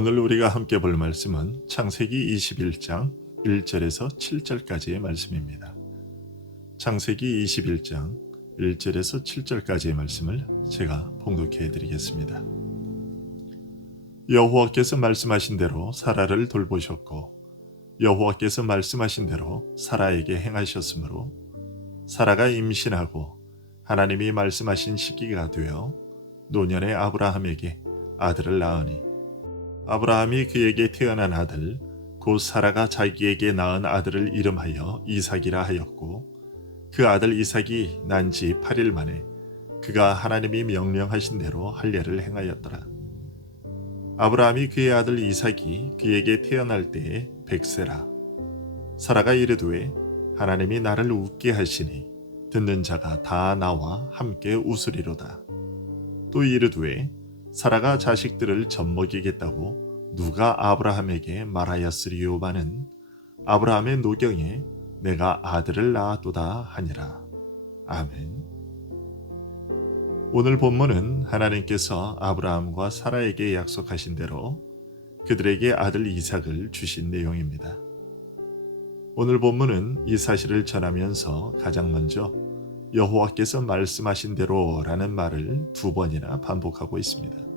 오늘 우리가 함께 볼 말씀은 창세기 21장 1절에서 7절까지의 말씀입니다. 창세기 21장 1절에서 7절까지의 말씀을 제가 봉독해 드리겠습니다. 여호와께서 말씀하신 대로 사라를 돌보셨고 여호와께서 말씀하신 대로 사라에게 행하셨으므로 사라가 임신하고 하나님이 말씀하신 시기가 되어 노년의 아브라함에게 아들을 낳으니 아브라함이 그에게 태어난 아들 곧 사라가 자기에게 낳은 아들을 이름하여 이삭이라 하였고 그 아들 이삭이 난 지 8일 만에 그가 하나님이 명령하신 대로 할례를 행하였더라. 아브라함이 그의 아들 이삭이 그에게 태어날 때에 100세라. 사라가 이르되 하나님이 나를 웃게 하시니 듣는 자가 다 나와 함께 웃으리로다. 또 이르되 사라가 자식들을 젖먹이겠다고 누가 아브라함에게 말하였으리요마는 아브라함의 노경에 내가 아들을 낳았도다 하니라. 아멘. 오늘 본문은 하나님께서 아브라함과 사라에게 약속하신 대로 그들에게 아들 이삭을 주신 내용입니다. 오늘 본문은 이 사실을 전하면서 가장 먼저 여호와께서 말씀하신 대로라는 말을 2번이나 반복하고 있습니다.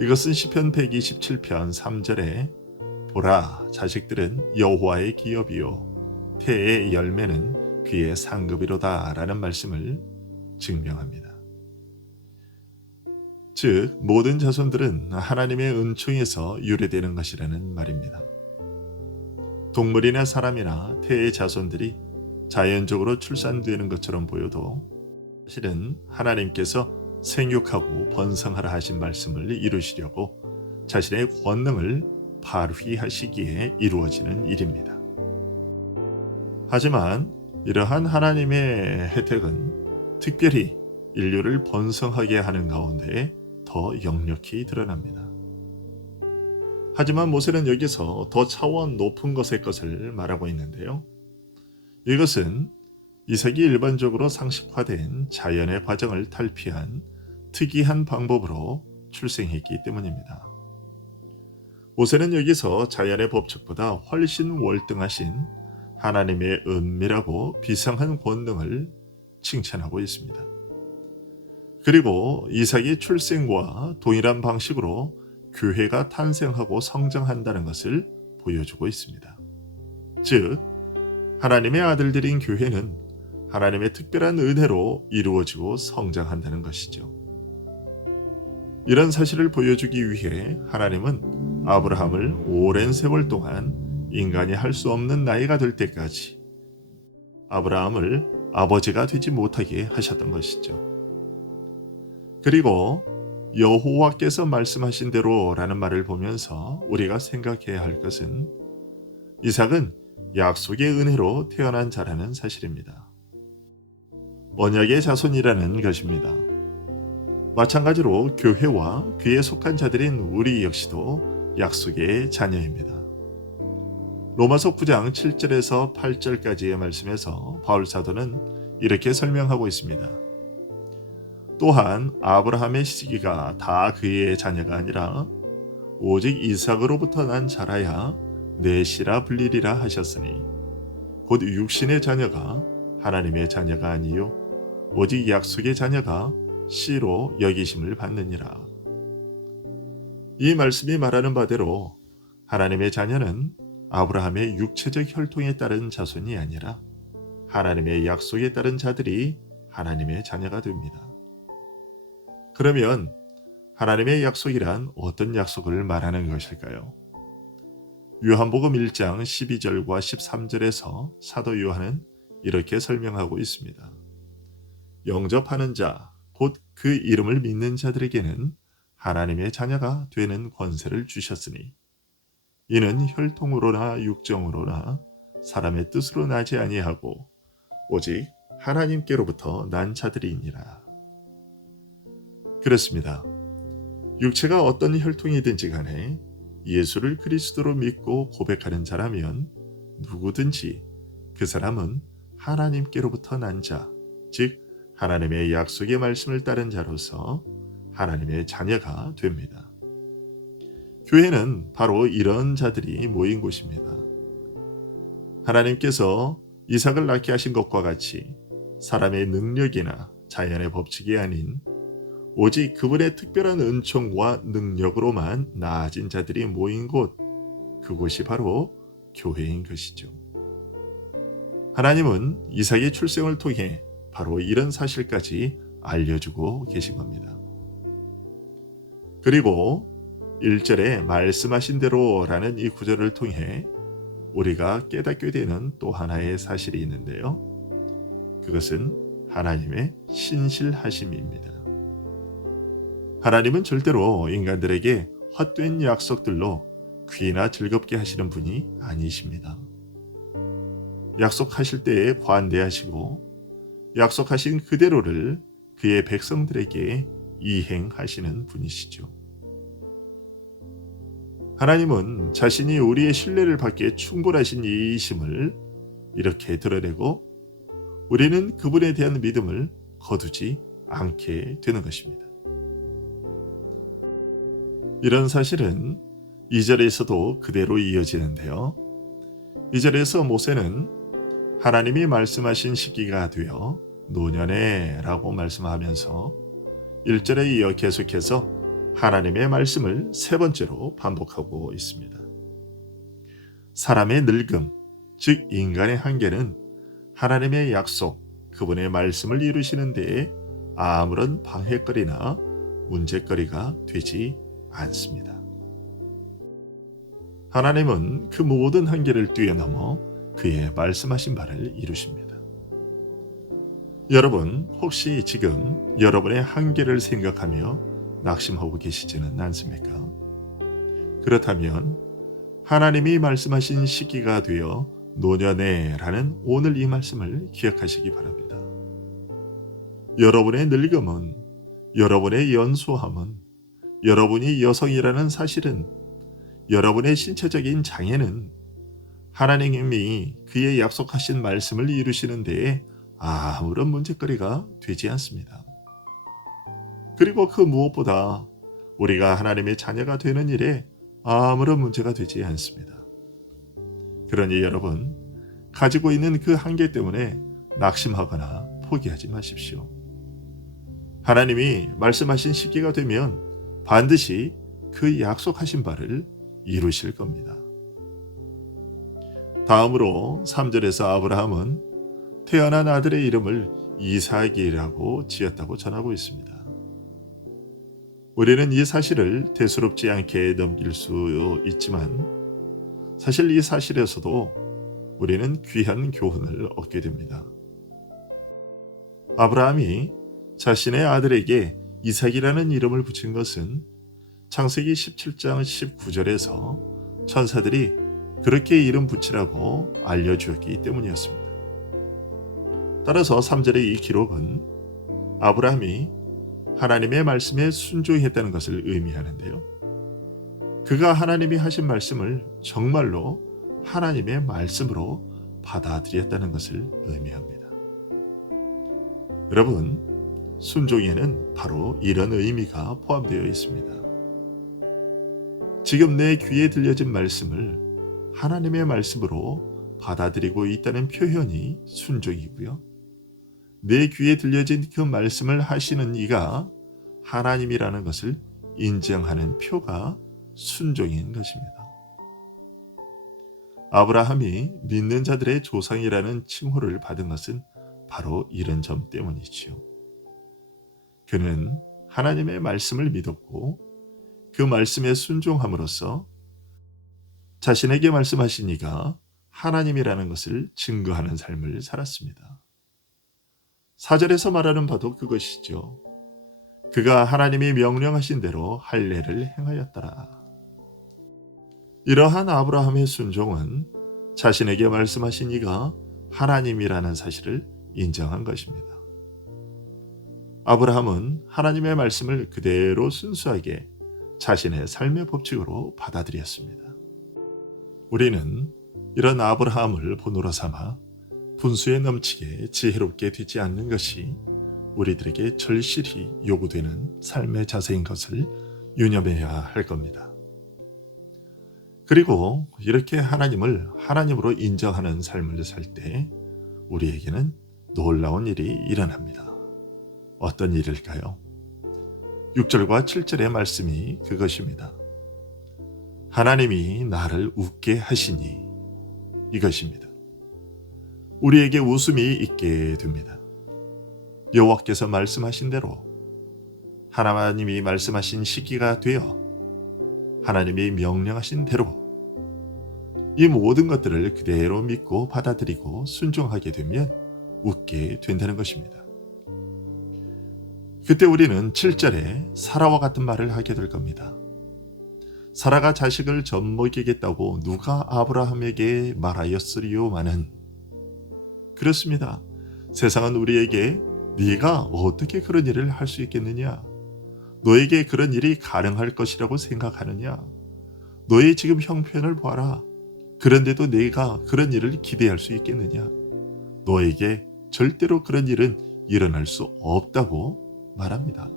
이것은 시편 127편 3절에 보라 자식들은 여호와의 기업이요 태의 열매는 그의 상급이로다 라는 말씀을 증명합니다. 즉 모든 자손들은 하나님의 은총에서 유래되는 것이라는 말입니다. 동물이나 사람이나 태의 자손들이 자연적으로 출산되는 것처럼 보여도 사실은 하나님께서 생육하고 번성하라 하신 말씀을 이루시려고 자신의 권능을 발휘하시기에 이루어지는 일입니다. 하지만 이러한 하나님의 혜택은 특별히 인류를 번성하게 하는 가운데 더 역력히 드러납니다. 하지만 모세는 여기서 더 차원 높은 것의 것을 말하고 있는데요. 이것은 이삭이 일반적으로 상식화된 자연의 과정을 탈피한 특이한 방법으로 출생했기 때문입니다. 모세는 여기서 자연의 법칙보다 훨씬 월등하신 하나님의 은밀하고 비상한 권능을 칭찬하고 있습니다. 그리고 이삭의 출생과 동일한 방식으로 교회가 탄생하고 성장한다는 것을 보여주고 있습니다. 즉, 하나님의 아들들인 교회는 하나님의 특별한 은혜로 이루어지고 성장한다는 것이죠. 이런 사실을 보여주기 위해 하나님은 아브라함을 오랜 세월 동안 인간이 할 수 없는 나이가 될 때까지 아브라함을 아버지가 되지 못하게 하셨던 것이죠. 그리고 여호와께서 말씀하신 대로라는 말을 보면서 우리가 생각해야 할 것은 이삭은 약속의 은혜로 태어난 자라는 사실입니다. 언약의 자손이라는 것입니다. 마찬가지로 교회와 그에 속한 자들인 우리 역시도 약속의 자녀입니다. 로마서 9장 7절에서 8절까지의 말씀에서 바울 사도는 이렇게 설명하고 있습니다. 또한 아브라함의 시기가 다 그의 자녀가 아니라 오직 이삭으로부터 난 자라야 내 씨라 불리리라 하셨으니 곧 육신의 자녀가 하나님의 자녀가 아니요 오직 약속의 자녀가 씨로 여기심을 받느니라. 이 말씀이 말하는 바대로 하나님의 자녀는 아브라함의 육체적 혈통에 따른 자손이 아니라 하나님의 약속에 따른 자들이 하나님의 자녀가 됩니다. 그러면 하나님의 약속이란 어떤 약속을 말하는 것일까요? 요한복음 1장 12절과 13절에서 사도 요한은 이렇게 설명하고 있습니다. 영접하는 자, 곧 그 이름을 믿는 자들에게는 하나님의 자녀가 되는 권세를 주셨으니 이는 혈통으로나 육정으로나 사람의 뜻으로 나지 아니하고 오직 하나님께로부터 난 자들이니라. 그렇습니다. 육체가 어떤 혈통이든지 간에 예수를 그리스도로 믿고 고백하는 자라면 누구든지 그 사람은 하나님께로부터 난 자, 즉 하나님의 약속의 말씀을 따른 자로서 하나님의 자녀가 됩니다. 교회는 바로 이런 자들이 모인 곳입니다. 하나님께서 이삭을 낳게 하신 것과 같이 사람의 능력이나 자연의 법칙이 아닌 오직 그분의 특별한 은총과 능력으로만 나아진 자들이 모인 곳, 그곳이 바로 교회인 것이죠. 하나님은 이삭의 출생을 통해 바로 이런 사실까지 알려주고 계신 겁니다. 그리고 1절에 말씀하신 대로라는 이 구절을 통해 우리가 깨닫게 되는 또 하나의 사실이 있는데요. 그것은 하나님의 신실하심입니다. 하나님은 절대로 인간들에게 헛된 약속들로 귀나 즐겁게 하시는 분이 아니십니다. 약속하실 때에 관대하시고 약속하신 그대로를 그의 백성들에게 이행하시는 분이시죠. 하나님은 자신이 우리의 신뢰를 받기에 충분하신 이이심을 이렇게 드러내고 우리는 그분에 대한 믿음을 거두지 않게 되는 것입니다. 이런 사실은 2절에서도 그대로 이어지는데요. 2절에서 모세는 하나님이 말씀하신 시기가 되어 노년에 라고 말씀하면서 1절에 이어 계속해서 하나님의 말씀을 세 번째로 반복하고 있습니다. 사람의 늙음, 즉 인간의 한계는 하나님의 약속, 그분의 말씀을 이루시는 데에 아무런 방해거리나 문제거리가 되지 않습니다. 하나님은 그 모든 한계를 뛰어넘어 그의 말씀하신 바를 이루십니다. 여러분, 혹시 지금 여러분의 한계를 생각하며 낙심하고 계시지는 않습니까? 그렇다면 하나님이 말씀하신 시기가 되어 노년에라는 오늘 이 말씀을 기억하시기 바랍니다. 여러분의 늙음은, 여러분의 연소함은, 여러분이 여성이라는 사실은, 여러분의 신체적인 장애는 하나님이 그의 약속하신 말씀을 이루시는 데에 아무런 문제거리가 되지 않습니다. 그리고 그 무엇보다 우리가 하나님의 자녀가 되는 일에 아무런 문제가 되지 않습니다. 그러니 여러분, 가지고 있는 그 한계 때문에 낙심하거나 포기하지 마십시오. 하나님이 말씀하신 시기가 되면 반드시 그 약속하신 바를 이루실 겁니다. 다음으로 3절에서 아브라함은 태어난 아들의 이름을 이삭이라고 지었다고 전하고 있습니다. 우리는 이 사실을 대수롭지 않게 넘길 수 있지만 사실 이 사실에서도 우리는 귀한 교훈을 얻게 됩니다. 아브라함이 자신의 아들에게 이삭이라는 이름을 붙인 것은 창세기 17장 19절에서 천사들이 그렇게 이름 붙이라고 알려주었기 때문이었습니다. 따라서 3절의 이 기록은 아브라함이 하나님의 말씀에 순종했다는 것을 의미하는데요. 그가 하나님이 하신 말씀을 정말로 하나님의 말씀으로 받아들였다는 것을 의미합니다. 여러분, 순종에는 바로 이런 의미가 포함되어 있습니다. 지금 내 귀에 들려진 말씀을 하나님의 말씀으로 받아들이고 있다는 표현이 순종이고요. 내 귀에 들려진 그 말씀을 하시는 이가 하나님이라는 것을 인정하는 표가 순종인 것입니다. 아브라함이 믿는 자들의 조상이라는 칭호를 받은 것은 바로 이런 점 때문이지요. 그는 하나님의 말씀을 믿었고 그 말씀에 순종함으로써 자신에게 말씀하신 이가 하나님이라는 것을 증거하는 삶을 살았습니다. 4절에서 말하는 바도 그것이죠. 그가 하나님이 명령하신 대로 할례를 행하였더라. 이러한 아브라함의 순종은 자신에게 말씀하신 이가 하나님이라는 사실을 인정한 것입니다. 아브라함은 하나님의 말씀을 그대로 순수하게 자신의 삶의 법칙으로 받아들였습니다. 우리는 이런 아브라함을 본으로 삼아 분수에 넘치게 지혜롭게 되지 않는 것이 우리들에게 절실히 요구되는 삶의 자세인 것을 유념해야 할 겁니다. 그리고 이렇게 하나님을 하나님으로 인정하는 삶을 살 때 우리에게는 놀라운 일이 일어납니다. 어떤 일일까요? 6절과 7절의 말씀이 그것입니다. 하나님이 나를 웃게 하시니, 이것입니다. 우리에게 웃음이 있게 됩니다. 여호와께서 말씀하신 대로 하나님이 말씀하신 시기가 되어 하나님이 명령하신 대로 이 모든 것들을 그대로 믿고 받아들이고 순종하게 되면 웃게 된다는 것입니다. 그때 우리는 7절에 사라와 같은 말을 하게 될 겁니다. 사라가 자식을 젖먹이겠다고 누가 아브라함에게 말하였으리요마는, 그렇습니다. 세상은 우리에게 네가 어떻게 그런 일을 할 수 있겠느냐? 너에게 그런 일이 가능할 것이라고 생각하느냐? 너의 지금 형편을 봐라. 그런데도 네가 그런 일을 기대할 수 있겠느냐? 너에게 절대로 그런 일은 일어날 수 없다고 말합니다.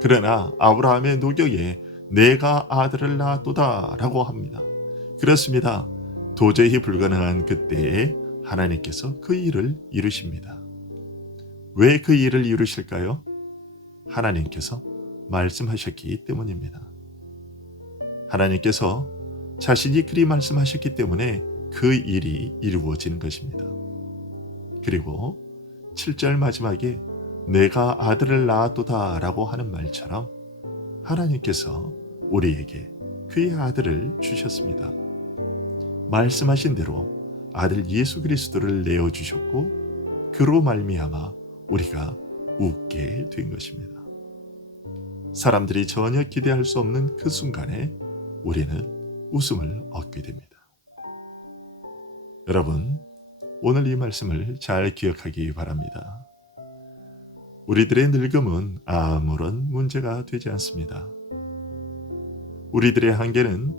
그러나 아브라함의 노경에 내가 아들을 낳았도다 라고 합니다. 그렇습니다. 도저히 불가능한 그때에 하나님께서 그 일을 이루십니다. 왜 그 일을 이루실까요? 하나님께서 말씀하셨기 때문입니다. 하나님께서 자신이 그리 말씀하셨기 때문에 그 일이 이루어지는 것입니다. 그리고 7절 마지막에 내가 아들을 낳았도다 라고 하는 말처럼 하나님께서 우리에게 그의 아들을 주셨습니다. 말씀하신 대로 아들 예수 그리스도를 내어주셨고 그로 말미암아 우리가 웃게 된 것입니다. 사람들이 전혀 기대할 수 없는 그 순간에 우리는 웃음을 얻게 됩니다. 여러분, 오늘 이 말씀을 잘 기억하기 바랍니다. 우리들의 늙음은 아무런 문제가 되지 않습니다. 우리들의 한계는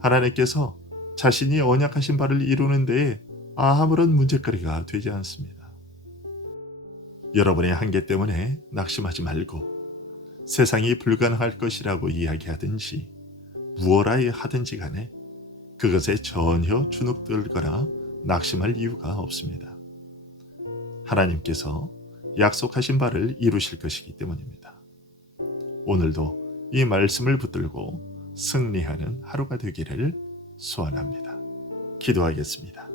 하나님께서 자신이 언약하신 바를 이루는 데에 아무런 문제거리가 되지 않습니다. 여러분의 한계 때문에 낙심하지 말고 세상이 불가능할 것이라고 이야기하든지 무엇라 하든지 간에 그것에 전혀 주눅들거나 낙심할 이유가 없습니다. 하나님께서 약속하신 바를 이루실 것이기 때문입니다. 오늘도 이 말씀을 붙들고 승리하는 하루가 되기를 소원합니다. 기도하겠습니다.